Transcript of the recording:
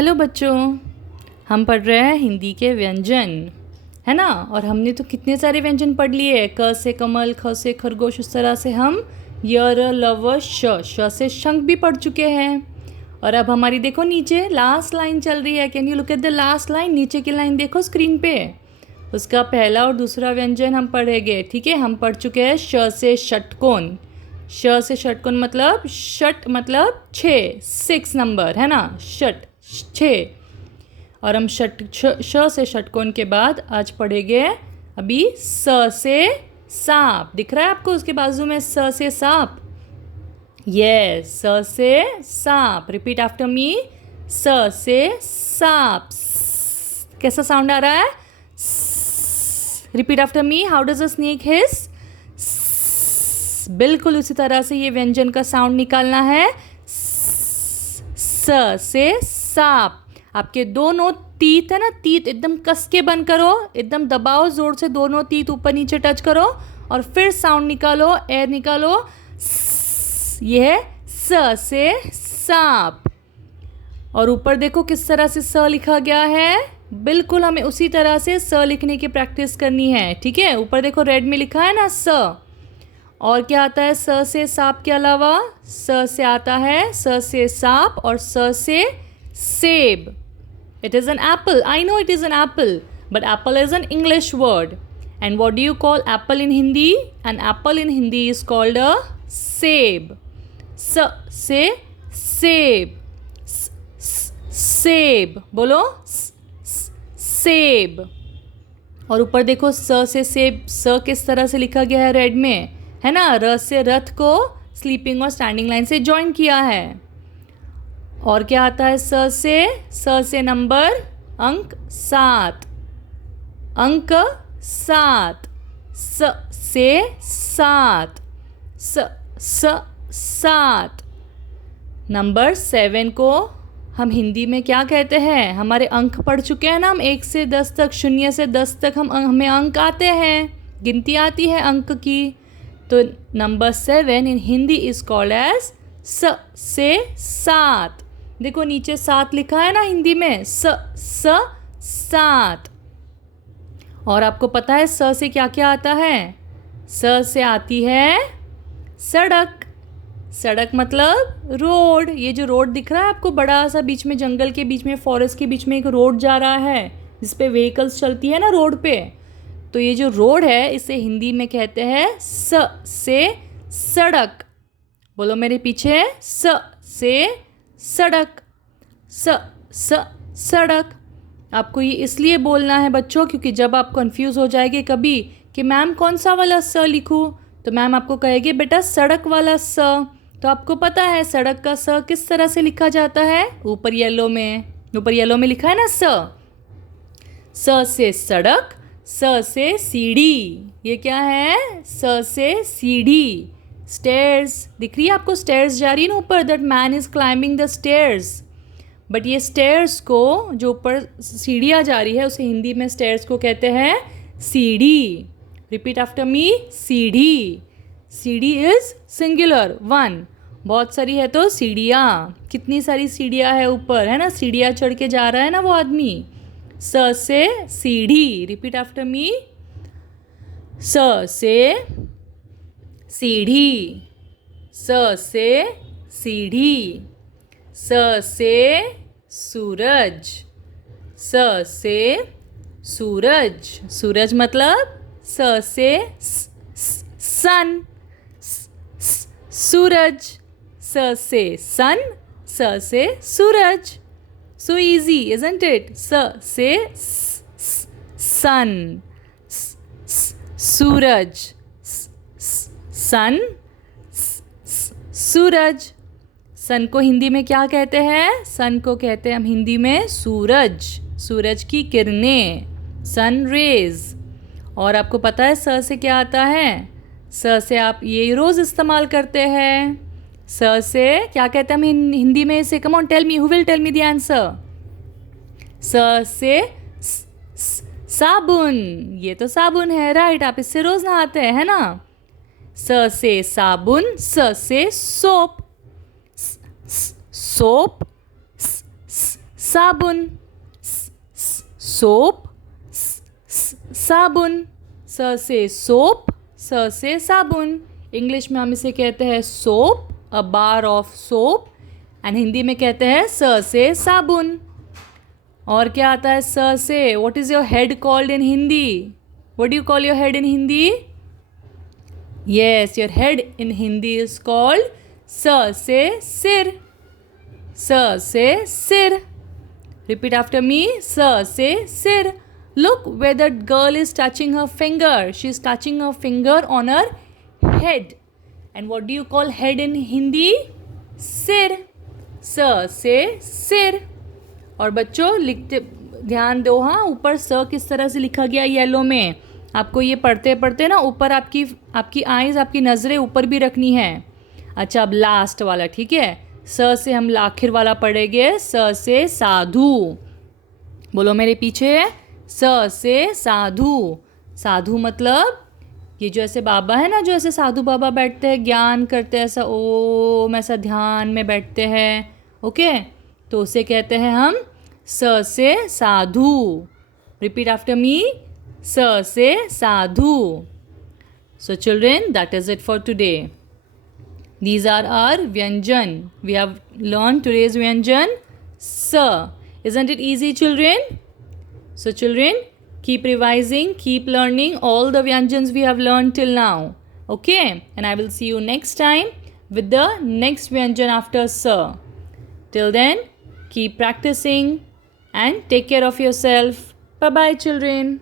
Hello बच्चों, हम पढ़ रहे हैं हिंदी के व्यंजन, है ना। और हमने तो कितने सारे व्यंजन पढ़ लिए। क से कमल, ख से खरगोश, उस तरह से हम य र ल व श से शंख भी पढ़ चुके हैं। और अब हमारी देखो नीचे लास्ट लाइन चल रही है। Can you look at the last line? नीचे की लाइन देखो स्क्रीन पे। उसका पहला और दूसरा व्यंजन हम पढ़ेंगे, ठीक है। हम पढ़ चुके हैं श से षटकोण। श से षटकोण मतलब षट मतलब 6 नंबर, है ना। षट 6। और हम श से षटकोण के बाद आज पढ़ेंगे अभी स से सांप। दिख रहा है आपको उसके बाजू में स से सांप? यस, स से सांप। Repeat after me. स से सांप। कैसा साउंड आ रहा है? Repeat after me. How does a snake hiss? बिल्कुल उसी तरह से ये व्यंजन का साउंड निकालना है। स से सांप। आपके दोनों तीत है ना, तीत एकदम कस के बंद करो, एकदम दबाओ जोर से, दोनों तीत ऊपर नीचे टच करो और फिर साउंड निकालो, एयर निकालो। ये है स से सांप। और ऊपर देखो किस तरह से स लिखा गया है। बिल्कुल हमें उसी तरह से स लिखने की प्रैक्टिस करनी है, ठीक है। ऊपर देखो रेड में लिखा है ना स। और क्या आता है स से सांप के अलावा? स से आता है स से सांप और स से सेब। It is an apple. I know it is an apple, but apple is an English word. And what do you call apple in Hindi? An apple in Hindi is called a सेब। स से सेब। सेब बोलो, सेब। और ऊपर देखो स से सेब, स किस तरह से लिखा गया है रेड में, है ना। र से रथ को स्लीपिंग और स्टैंडिंग लाइन से ज्वाइन किया है। और क्या आता है स से नंबर, अंक 7। अंक 7। स से 7। स 7। नंबर 7 को हम हिंदी में क्या कहते हैं? हमारे अंक पढ़ चुके हैं ना हम, 1 से 10 तक, 0 से 10 तक हमें अंक आते हैं, गिनती आती है अंक की। तो number 7 in Hindi is called as स से 7। देखो नीचे 7 लिखा है ना हिंदी में, स 7। और आपको पता है स से क्या क्या आता है? स से आती है सड़क। सड़क मतलब रोड। ये जो रोड दिख रहा है आपको, बड़ा सा बीच में जंगल के बीच में, फॉरेस्ट के बीच में एक रोड जा रहा है जिस पे व्हीकल्स चलती है ना रोड पे। तो ये जो रोड है इसे हिंदी में कहते हैं स से सड़क। बोलो मेरे पीछे, स से सड़क। सड़क। आपको ये इसलिए बोलना है बच्चों क्योंकि जब आप कंफ्यूज हो जाएंगे कभी कि मैम कौन सा वाला स लिखूं, तो मैम आपको कहेगी बेटा सड़क वाला स। तो आपको पता है सड़क का स किस तरह से लिखा जाता है? ऊपर येलो में लिखा है ना स से सड़क, स से सीढ़ी। ये क्या है? स से सीढ़ी। स्टेयर्स दिख रही है आपको, स्टेयर्स जा रही है ना ऊपर, that man is climbing the stairs. But ये स्टेयर्स को, जो ऊपर सीढ़ियाँ जा रही है, उसे हिंदी में स्टेयर्स को कहते हैं सीढ़ी। रिपीट आफ्टर मी, सीढ़ी। सीढ़ी इज सिंगुलर, 1। बहुत सारी है तो सीढ़ियाँ। कितनी सारी सीढ़ियाँ है ऊपर, है ना। सीढ़ियाँ चढ़ के जा रहा है ना वो आदमी। स से सीढ़ी। रिपीट आफ्टर मी, स से सीढ़ी। स से सीढ़ी। स से सूरज। स से सूरज। सूरज मतलब स से सन। सूरज। स से सन, स से सूरज। So easy isn't it? स से सन, सूरज, सन, सूरज। सन को हिंदी में क्या कहते हैं? सन को कहते हैं हम हिंदी में सूरज। सूरज की किरणें, सन रेज। और आपको पता है स से क्या आता है? स से आप ये रोज़ इस्तेमाल करते हैं। स से क्या कहते हैं हम हिंदी में इसे? Come on tell me, who will tell me the answer? स से साबुन। ये तो साबुन है, राइट। आप इससे रोज़ नहाते हैं, है ना। स से साबुन, स से सोप। सोप, साबुन, सोप, साबुन, स से सोप, स से साबुन। इंग्लिश में हम इसे कहते हैं soap, a bar of soap, and Hindi में कहते हैं स से साबुन। और क्या आता है स से? What is your head called in Hindi? What do you call your head in Hindi? Yes, your head in Hindi is called स से सिर, स से सिर। रिपीट आफ्टर मी, स से सिर। Look where the girl is touching her finger. She is touching her finger on her head. And what do you call head in Hindi? सिर, स से सिर। और बच्चों लिखते ध्यान दो, हाँ, ऊपर स किस तरह से लिखा गया येलो में। आपको ये पढ़ते पढ़ते ना ऊपर आपकी आईज, आपकी नज़रें ऊपर भी रखनी है। अच्छा, अब लास्ट वाला, ठीक है। स से हम आखिर वाला पढ़ेंगे, स से साधु। बोलो मेरे पीछे, स से साधु। साधु मतलब ये जो ऐसे बाबा है ना, जो ऐसे साधु बाबा बैठते हैं, ज्ञान करते हैं, ऐसा ओम, ऐसा ध्यान में बैठते हैं, ओके, तो उसे कहते हैं हम स से साधु। रिपीट आफ्टर मी, स से साधु। So children, that is it for today. These are our Vyanjan. We have learned today's Vyanjan, sa. Isn't it easy, children? So children, keep revising, keep learning all the Vyanjans we have learned till now. Okay? And I will see you next time with the next Vyanjan after sa. Till then, keep practicing and take care of yourself. Bye-bye, children.